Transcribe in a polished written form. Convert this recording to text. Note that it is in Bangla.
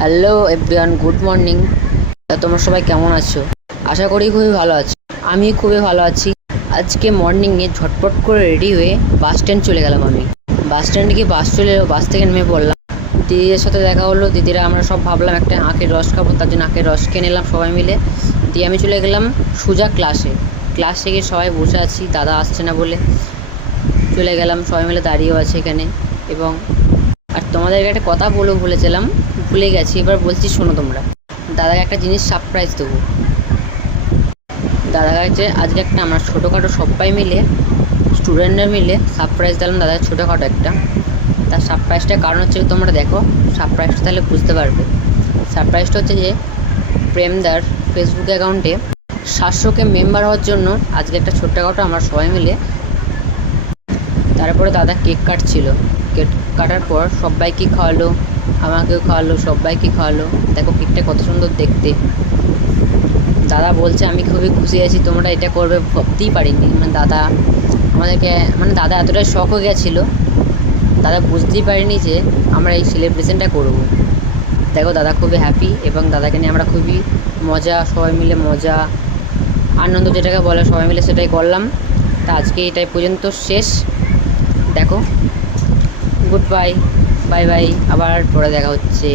Hello everyone, good morning. তোমরা সবাই কেমন আছো? আশা করি খুবই ভালো আছো। আমি খুবই ভালো আছি। আজকে মর্নিংয়ে ঝটপট করে রেডি হয়ে বাস স্ট্যান্ড চলে গেলাম। আমি বাস স্ট্যান্ডে গিয়ে বাস চলে এলো, বাস থেকে নেমে পড়লাম। দিদিদের সাথে দেখা হলো। দিদিরা আমরা সব ভাবলাম একটা আখের রস খাবো, তার জন্য আখের রস কিনে নিলাম সবাই মিলে। দিয়ে আমি চলে গেলাম সোজা ক্লাসে গিয়ে সবাই বসে আছি, দাদা আসছে না বলে চলে গেলাম। সবাই মিলে দাঁড়িয়েও আছে এখানে। এবং আর তোমাদেরকে একটা কথা বলেছিলাম, ভুলে গেছি, এবার বলছি শোনো তোমরা। দাদাকে একটা জিনিস সারপ্রাইজ দেবো। দাদার কাছে আজকে একটা আমরা ছোটোখাটো সবাই মিলে স্টুডেন্টরা মিলে সারপ্রাইজ দিলাম দাদার, ছোটোখাটো একটা। তার সারপ্রাইজটার কারণ হচ্ছে, তোমরা দেখো সারপ্রাইজটা তাহলে বুঝতে পারবে। সারপ্রাইজটা হচ্ছে যে প্রেমদার ফেসবুক অ্যাকাউন্টে 700K মেম্বার হওয়ার জন্য আজকে একটা ছোট্টখাটো আমরা সবাই মিলে। তারপরে দাদা কেক কাটছিল। কেক কাটার পর সবাইকে খাওয়ালো, আমাকেও খাওয়ালো, সবাইকে খাওয়ালো। দেখো কেকটা কত সুন্দর দেখতে। দাদা বলছে আমি খুবই খুশি আছি, তোমরা এটা করবে ভাবতেই পারিনি। দাদা আমাদেরকে দাদা এতটাই শখ হয়ে গেছিলো, দাদা বুঝতেই পারিনি যে আমরা এই সেলিব্রেশনটা করব। দেখো দাদা খুবই হ্যাপি, এবং দাদাকে নিয়ে আমরা খুবই মজা, সবাই মিলে মজা আনন্দ যেটাকে বলে সবাই মিলে সেটাই করলাম। তা আজকে এটাই পর্যন্ত শেষ। দেখো, গুড বাই, বাই বাই, আবার পরে দেখা হচ্ছে।